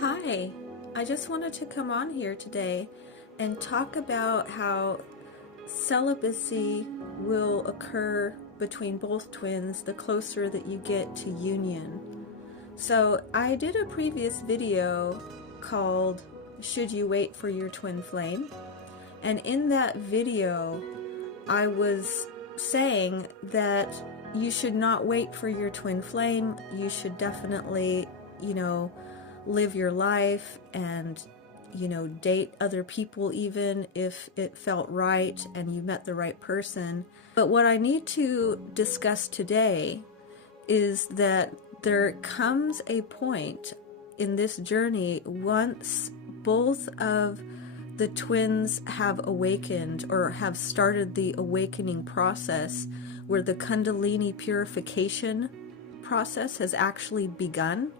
Hi, I just wanted to come on here today and talk about how celibacy will occur between both twins the closer that you get to union. So I did a previous video called Should You Wait for Your Twin Flame? And in that video, I was saying that you should not wait for your twin flame. You should definitely, live your life and, date other people even if it felt right and you met the right person. But what I need to discuss today is that there comes a point in this journey once both of the twins have awakened or have started the awakening process where the Kundalini purification process has actually begun.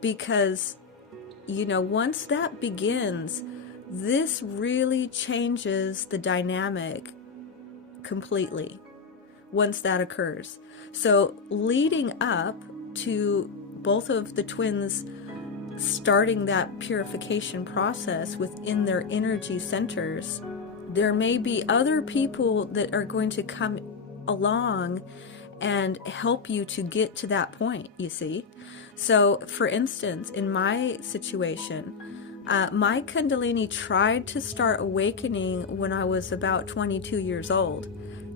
Because, once that begins, this really changes the dynamic completely once that occurs. So leading up to both of the twins starting that purification process within their energy centers, there may be other people that are going to come along and help you to get to that point, you see. So, for instance, in my situation, my Kundalini tried to start awakening when I was about 22 years old,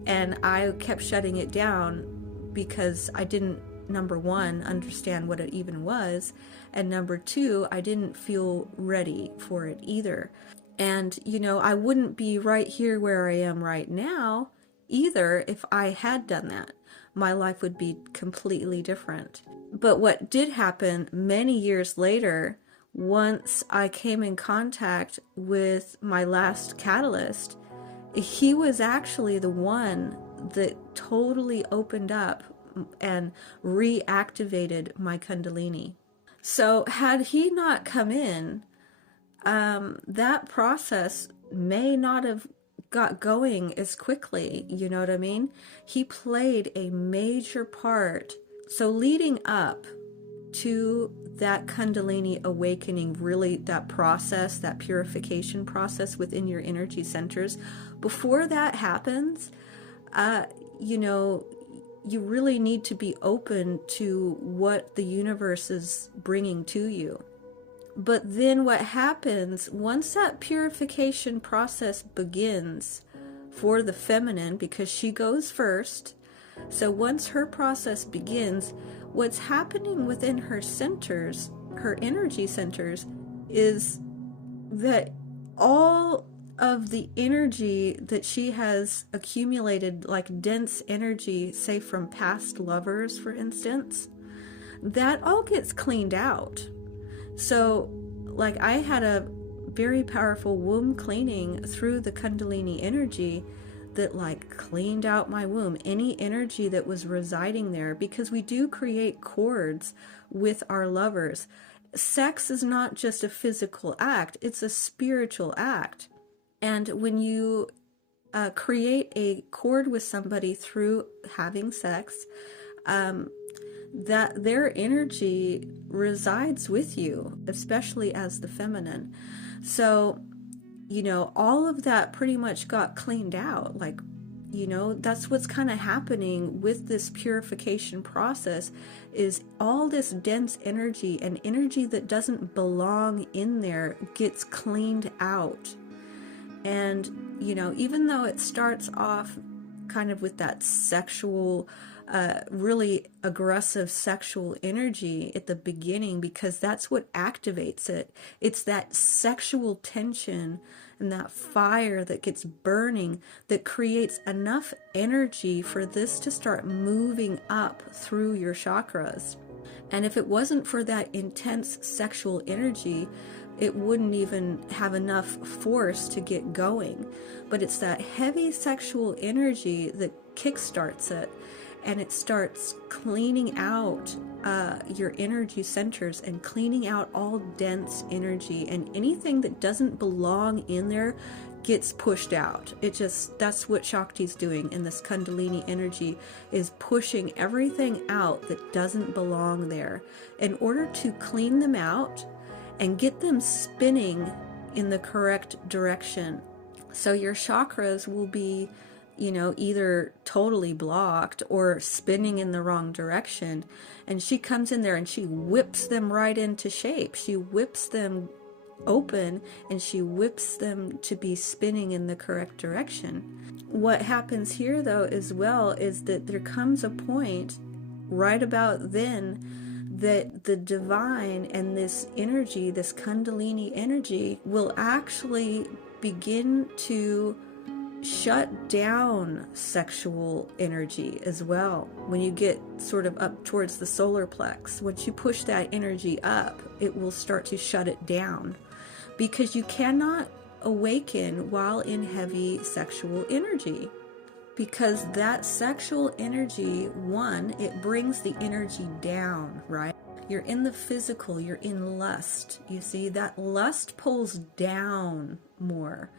and I kept shutting it down because I didn't, number one, understand what it even was, and number two, I didn't feel ready for it either. And, I wouldn't be right here where I am right now either if I had done that. My life would be completely different. But what did happen many years later, once I came in contact with my last catalyst, he was actually the one that totally opened up and reactivated my Kundalini. So had he not come in, that process may not have got going as quickly, you know what I mean? He played a major part. So leading up to that Kundalini awakening, really that process, that purification process within your energy centers, before that happens, you really need to be open to what the universe is bringing to you. But then what happens, once that purification process begins for the feminine, because she goes first, so once her process begins, what's happening within her centers, her energy centers, is that all of the energy that she has accumulated, like dense energy, say from past lovers, for instance, that all gets cleaned out. So, like, I had a very powerful womb cleaning through the Kundalini energy that, like, cleaned out my womb, any energy that was residing there, because we do create cords with our lovers. Sex is not just a physical act, it's a spiritual act. And when you create a cord with somebody through having sex, that their energy resides with you, especially as the feminine. So, all of that pretty much got cleaned out. Like, that's what's kind of happening with this purification process, is all this dense energy and energy that doesn't belong in there gets cleaned out. And, even though it starts off kind of with that sexual, really aggressive sexual energy at the beginning, because that's what activates it. It's that sexual tension and that fire that gets burning that creates enough energy for this to start moving up through your chakras. And if it wasn't for that intense sexual energy, it wouldn't even have enough force to get going. But it's that heavy sexual energy that kickstarts it, and it starts cleaning out your energy centers and cleaning out all dense energy, and anything that doesn't belong in there gets pushed out. That's what Shakti's doing in this Kundalini energy, is pushing everything out that doesn't belong there in order to clean them out and get them spinning in the correct direction. So your chakras will be, either totally blocked or spinning in the wrong direction. And she comes in there and she whips them right into shape. She whips them open and she whips them to be spinning in the correct direction. What happens here, though, as well, is that there comes a point right about then that the divine and this energy, this Kundalini energy, will actually begin to shut down sexual energy as well. When you get sort of up towards the solar plex, once you push that energy up, it will start to shut it down, because you cannot awaken while in heavy sexual energy. Because that sexual energy, one, it brings the energy down, right? You're in the physical, you're in lust. You see, that lust pulls down more.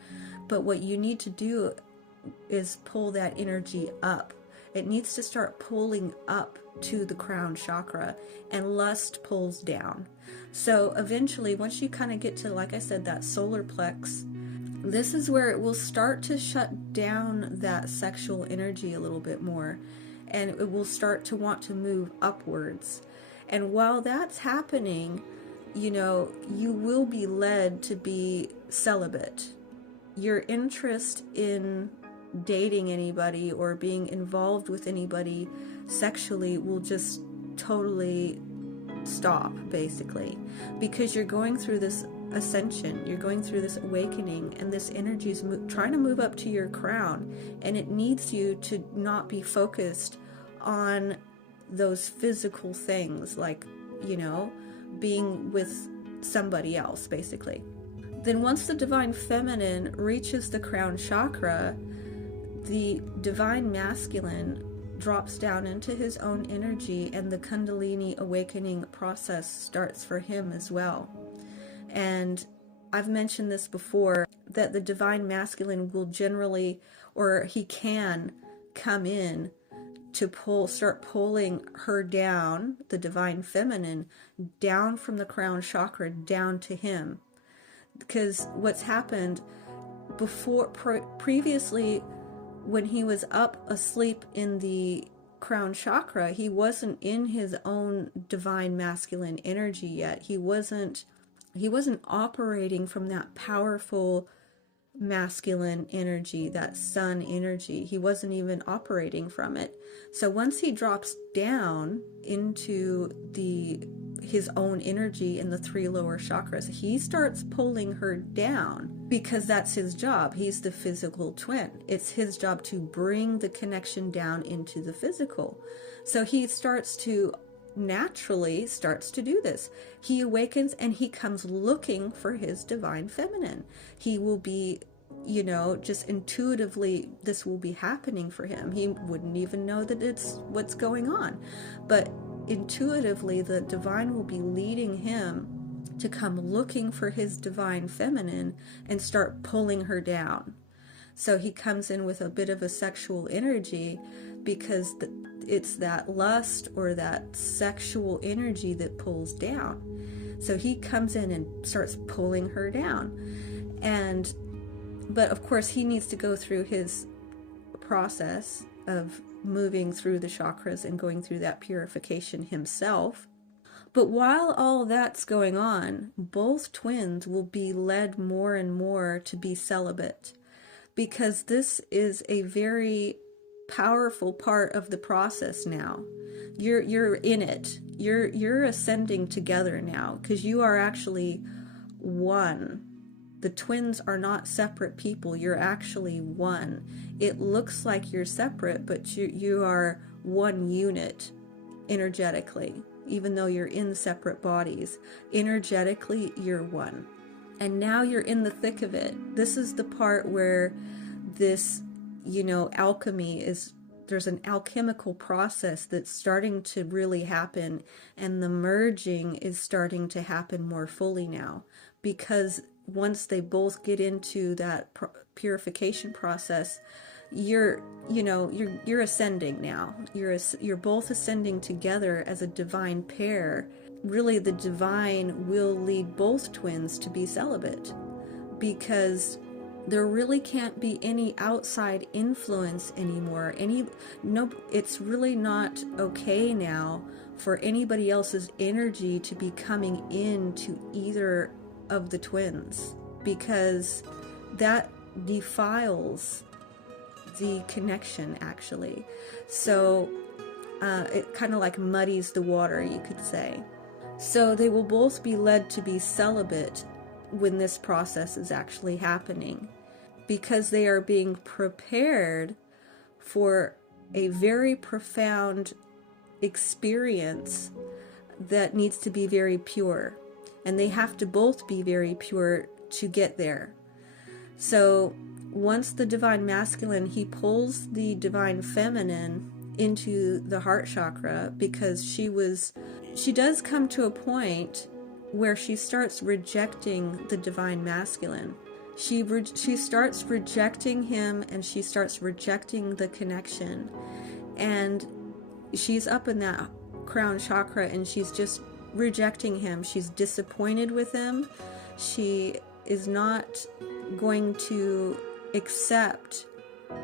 But what you need to do is pull that energy up. It needs to start pulling up to the crown chakra, and lust pulls down. So eventually, once you kind of get to, like I said, that solar plex, this is where it will start to shut down that sexual energy a little bit more, and it will start to want to move upwards. And while that's happening, you will be led to be celibate. Your interest in dating anybody or being involved with anybody sexually will just totally stop, basically, because you're going through this ascension, you're going through this awakening, and this energy is trying to move up to your crown, and it needs you to not be focused on those physical things, like, being with somebody else, basically. Then once the divine feminine reaches the crown chakra, the divine masculine drops down into his own energy, and the Kundalini awakening process starts for him as well. And I've mentioned this before, that the divine masculine will generally, or he can come in to start pulling her down, the divine feminine, down from the crown chakra down to him. Because what's happened before, previously, when he was up asleep in the crown chakra, he wasn't in his own divine masculine energy yet. He wasn't operating from that powerful masculine energy, that sun energy. He wasn't even operating from it. So once he drops down into his own energy in the 3 lower chakras, he starts pulling her down, because that's his job. He's the physical twin. It's his job to bring the connection down into the physical. So he naturally starts to do this. He awakens and he comes looking for his divine feminine. He will be, just intuitively, this will be happening for him. He wouldn't even know that it's what's going on. But intuitively, the divine will be leading him to come looking for his divine feminine and start pulling her down. So he comes in with a bit of a sexual energy, because it's that lust or that sexual energy that pulls down. So he comes in and starts pulling her down. But of course, he needs to go through his process of moving through the chakras and going through that purification himself. But while all that's going on, both twins will be led more and more to be celibate, because this is a very powerful part of the process now. You're in it. You're ascending together now, because you are actually one. The twins are not separate people. You're actually one. It looks like you're separate, but you are one unit energetically, even though you're in separate bodies. Energetically, you're one. And now you're in the thick of it. This is the part where this, alchemy is, there's an alchemical process that's starting to really happen, and the merging is starting to happen more fully now, because once they both get into that purification process, you're ascending now. You're both ascending together as a divine pair, really the divine will lead both twins to be celibate, because there really can't be any outside influence anymore. No, it's really not okay now for anybody else's energy to be coming into either of the twins, because that defiles the connection, actually. So it kind of like muddies the water, you could say. So they will both be led to be celibate when this process is actually happening, because they are being prepared for a very profound experience that needs to be very pure. And they have to both be very pure to get there. So once the divine masculine, he pulls the divine feminine into the heart chakra, because she does come to a point where she starts rejecting the divine masculine. She starts rejecting him, and she starts rejecting the connection. And she's up in that crown chakra, and she's just rejecting him. She's disappointed with him. She is not going to accept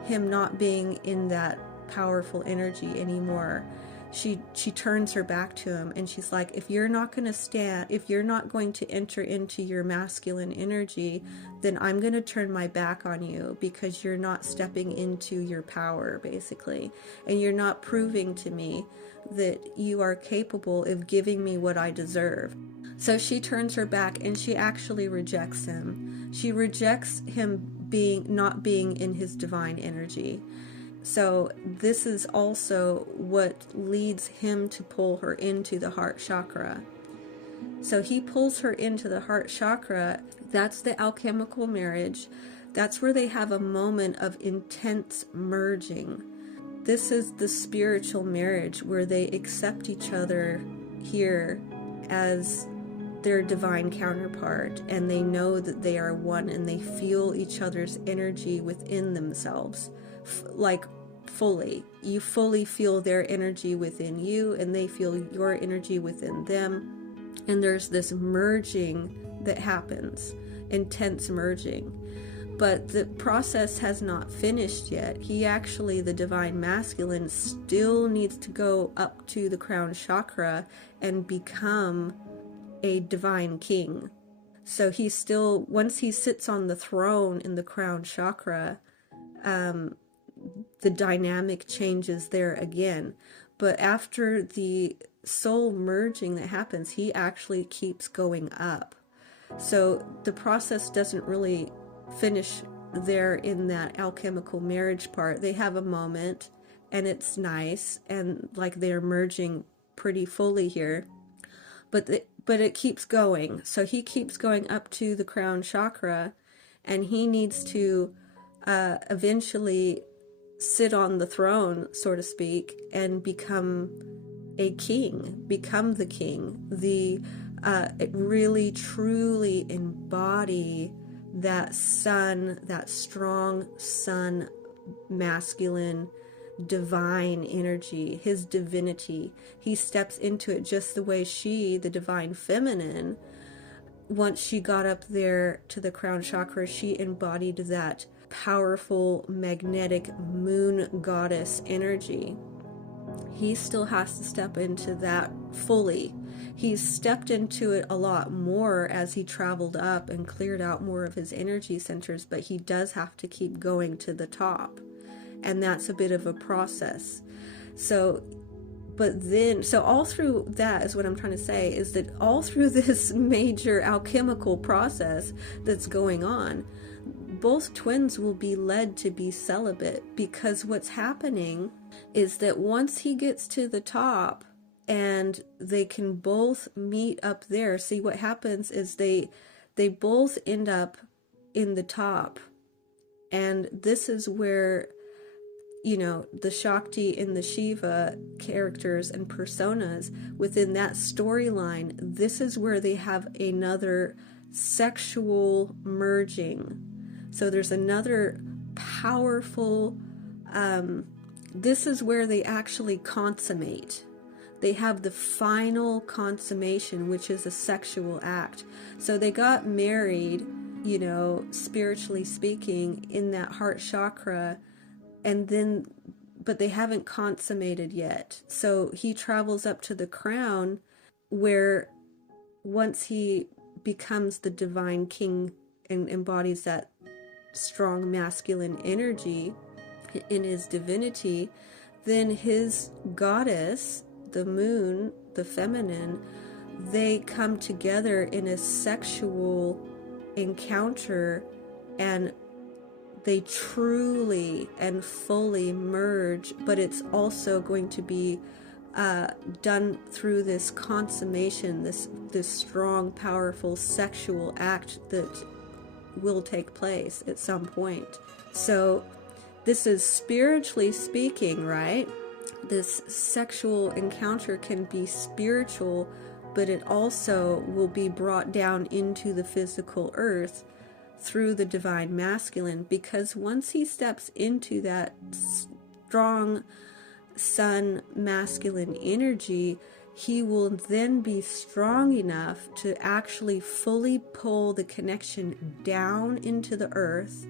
him not being in that powerful energy anymore. She turns her back to him, and she's like, if you're not going to enter into your masculine energy, then I'm going to turn my back on you, because you're not stepping into your power, basically, and you're not proving to me that you are capable of giving me what I deserve. So she turns her back, and she actually rejects him. She rejects him not being in his divine energy. So this is also what leads him to pull her into the heart chakra. So he pulls her into the heart chakra. That's the alchemical marriage. That's where they have a moment of intense merging. This is the spiritual marriage, where they accept each other here as their divine counterpart, and they know that they are one, and they feel each other's energy within themselves, like fully. You fully feel their energy within you, and they feel your energy within them, and there's this merging that happens, intense merging. But the process has not finished yet. The divine masculine, still needs to go up to the crown chakra and become a divine king. So once he sits on the throne in the crown chakra, the dynamic changes there again. But after the soul merging that happens, he actually keeps going up. So the process doesn't really finish there in that alchemical marriage part. They have a moment, and it's nice, and like they're merging pretty fully here. But it keeps going. So he keeps going up to the crown chakra, and he needs to eventually sit on the throne, so to speak, and become the king, really truly embody that sun, that strong sun, masculine, divine energy, his divinity. He steps into it just the way the divine feminine, once she got up there to the crown chakra, she embodied that powerful, magnetic moon goddess energy. He still has to step into that fully. He's stepped into it a lot more as he traveled up and cleared out more of his energy centers, but he does have to keep going to the top. And that's a bit of a process. So all through that is what I'm trying to say, is that all through this major alchemical process that's going on, both twins will be led to be celibate, because what's happening is that once he gets to the top and they can both meet up there, see what happens is they both end up in the top. And this is where, the Shakti and the Shiva characters and personas within that storyline, this is where they have another sexual merging. So there's another powerful, this is where they actually consummate. they have the final consummation, which is a sexual act. So they got married, spiritually speaking, in that heart chakra, and then, but they haven't consummated yet. So he travels up to the crown, where once he becomes the divine king and embodies that strong masculine energy in his divinity, then his goddess, the moon, the feminine, they come together in a sexual encounter, and they truly and fully merge. But it's also going to be done through this consummation, this strong, powerful sexual act that will take place at some point. So this is spiritually speaking, right? This sexual encounter can be spiritual, but it also will be brought down into the physical earth through the divine masculine, because once he steps into that strong sun masculine energy, he will then be strong enough to actually fully pull the connection down into the earth.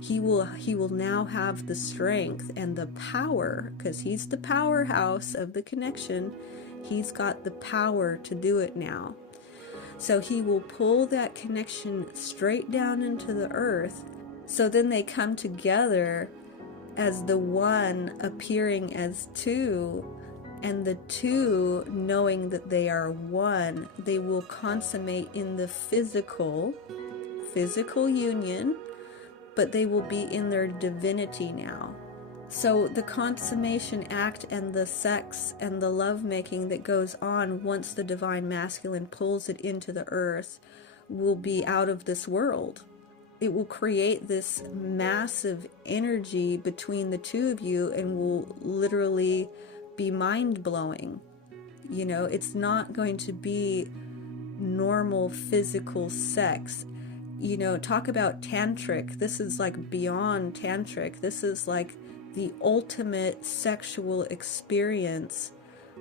He will now have the strength and the power, because he's the powerhouse of the connection. He's got the power to do it now. So he will pull that connection straight down into the earth. So then they come together as the one appearing as two, and the two knowing that they are one. They will consummate in the physical union, but they will be in their divinity now. So the consummation act and the sex and the lovemaking that goes on once the divine masculine pulls it into the earth will be out of this world. It will create this massive energy between the two of you and will literally be mind-blowing. It's not going to be normal physical sex. Talk about tantric. This is like beyond tantric. This is like the ultimate sexual experience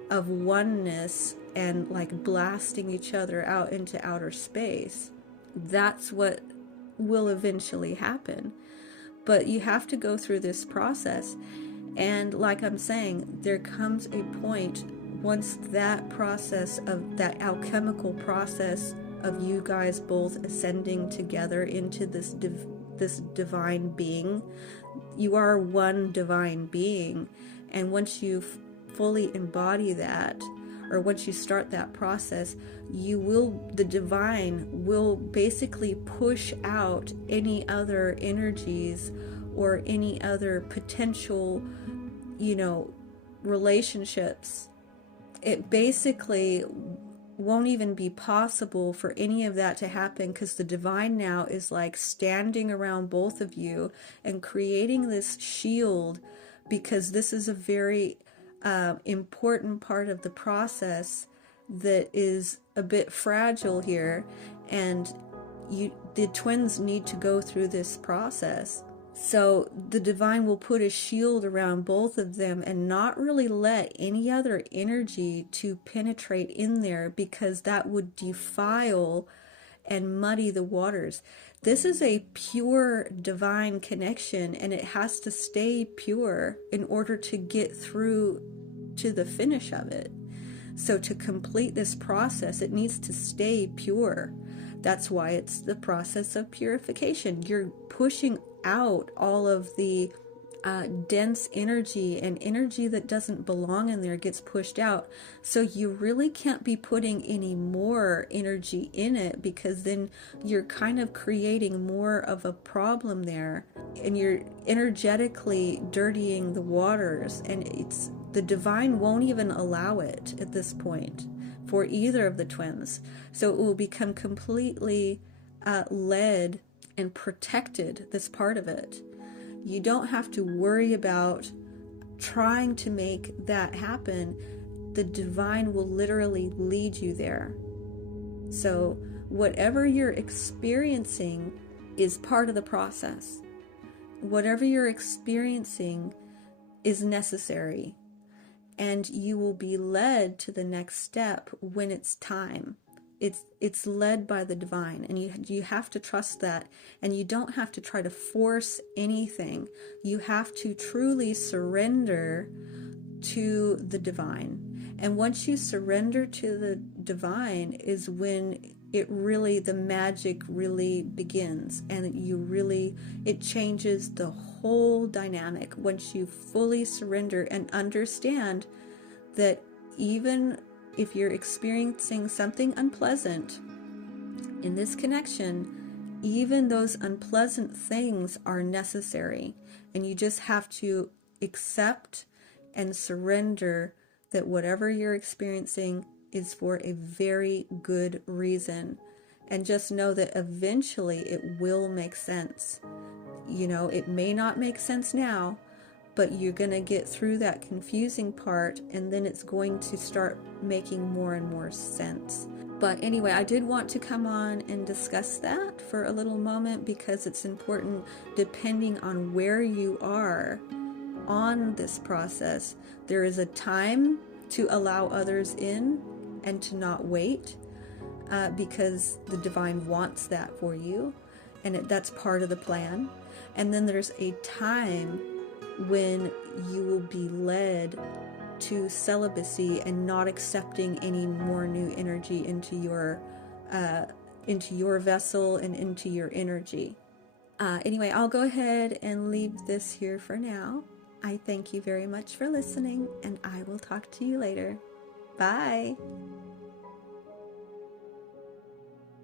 of oneness and like blasting each other out into outer space. That's what will eventually happen. But you have to go through this process. And like I'm saying, there comes a point once that process of that alchemical process of you guys both ascending together into this divine being. You are one divine being, and once you fully embody that, or once you start that process, the divine will basically push out any other energies or any other potential, relationships. It basically won't even be possible for any of that to happen, because the divine now is like standing around both of you and creating this shield, because this is a very important part of the process that is a bit fragile here, and the twins need to go through this process. So the divine will put a shield around both of them and not really let any other energy to penetrate in there, because that would defile and muddy the waters. This is a pure divine connection, and it has to stay pure in order to get through to the finish of it. So to complete this process, it needs to stay pure. That's why it's the process of purification. You're pushing out all of the dense energy, and energy that doesn't belong in there gets pushed out. So you really can't be putting any more energy in it, because then you're kind of creating more of a problem there, and you're energetically dirtying the waters, and the divine won't even allow it at this point for either of the twins. So it will become completely led and protected, this part of it. You don't have to worry about trying to make that happen. The divine will literally lead you there. So whatever you're experiencing is part of the process. Whatever you're experiencing is necessary. and you will be led to the next step when it's time. It's led by the divine, and you have to trust that, and you don't have to try to force anything. You have to truly surrender to the divine. And once you surrender to the divine is when the magic really begins, and it changes the whole dynamic once you fully surrender and understand that even if you're experiencing something unpleasant in this connection, even those unpleasant things are necessary, and you just have to accept and surrender that whatever you're experiencing is for a very good reason. And just know that eventually it will make sense. It may not make sense now, but you're going to get through that confusing part, and then it's going to start making more and more sense. But anyway, I did want to come on and discuss that for a little moment, because it's important depending on where you are on this process. There is a time to allow others in and to not wait, because the divine wants that for you, and that's part of the plan. And then there's a time when you will be led to celibacy and not accepting any more new energy into your vessel and into your energy. Anyway, I'll go ahead and leave this here for now. I thank you very much for listening, and I will talk to you later. Bye.